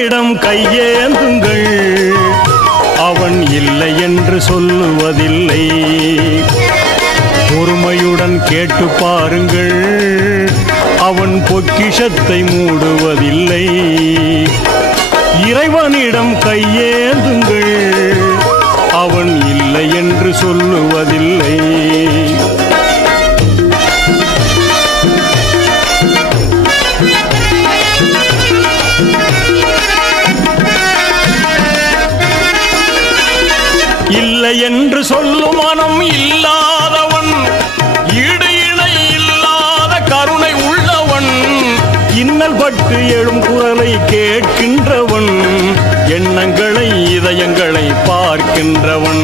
இறைவனிடம் கையேந்துங்கள், அவன் இல்லை என்று சொல்லுவதில்லை. பொறுமையுடன் கேட்டு பாருங்கள், அவன் பொக்கிஷத்தை மூடுவதில்லை. இறைவனிடம் கையேந்துங்கள், அவன் இல்லை என்று சொல்லுவதில்லை. இல்லை என்று சொல்லும் மனம் இல்லாதவன், ஈடு இணை இல்லாத கருணை உள்ளவன், இன்னல் பட்டு எழும் குரலை கேட்கின்றவன், எண்ணங்களை இதயங்களை பார்க்கின்றவன்.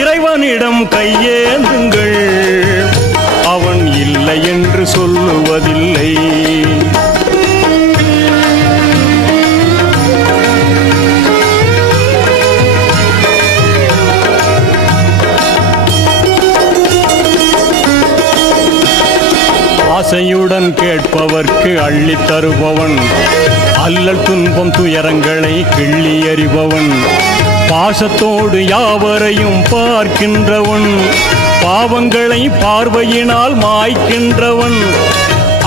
இறைவனிடம் கையேந்துங்கள், அவன் இல்லை என்று சொல்லுவதில்லை. ஆசையுடன் கேட்பவர்க்கு அள்ளி தருபவன், அல்லல் துன்பம் துயரங்களை கிள்ளி எறிபவன், பாசத்தோடு யாவரையும் பார்க்கின்றவன், பாவங்களை பார்வையினால் மாய்க்கின்றவன்.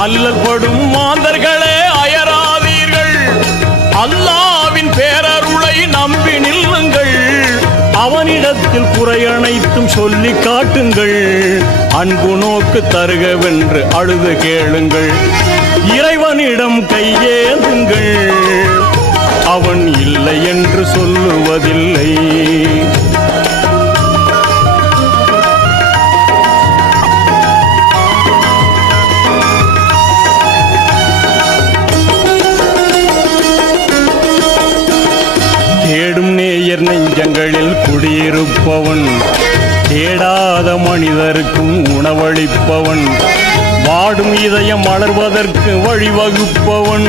அல்லல் படும் மாந்தர்களே அயராதீர்கள், அல்லாவின் பேரருளை நம்பி நில்லுங்கள். அவனிடத்தில் குறையனைத்தும் சொல்லி காட்டுங்கள், அன்பு நோக்கு தருகவென்று அழுது கேளுங்கள். இறைவனிடம் கையேந்துங்கள், அவன் இல்லை என்று சொல்லுவதில்லை. தேடும் நேயர் நெஞ்சங்களில் குடியிருப்பவன், தேடாத மனிதருக்கும் உணவளிப்பவன், வாடும் இதயம் மலர்வதற்கு வழிவகுப்பவன்,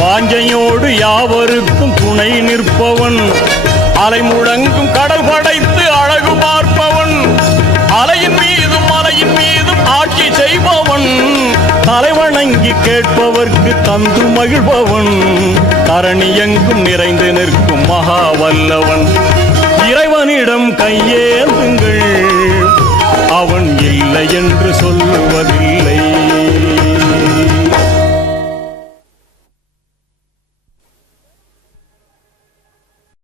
வாஞ்சையோடு யாவருக்கும் துணை நிற்பவன், அலை முழங்கும் கடல் படைத்து அழகு பார்ப்பவன், அலையின் மீதும் மலையின் மீதும் ஆட்சி செய்பவன், தலைவணங்கி கேட்பவர்க்கு தந்து மகிழ்பவன், தரணி எங்கும் நிறைந்து நிற்கும் மகா வல்லவன். இறைவனிடம் கையேந்துங்கள், அவன் இல்லை என்று சொல்லுவதில்லை.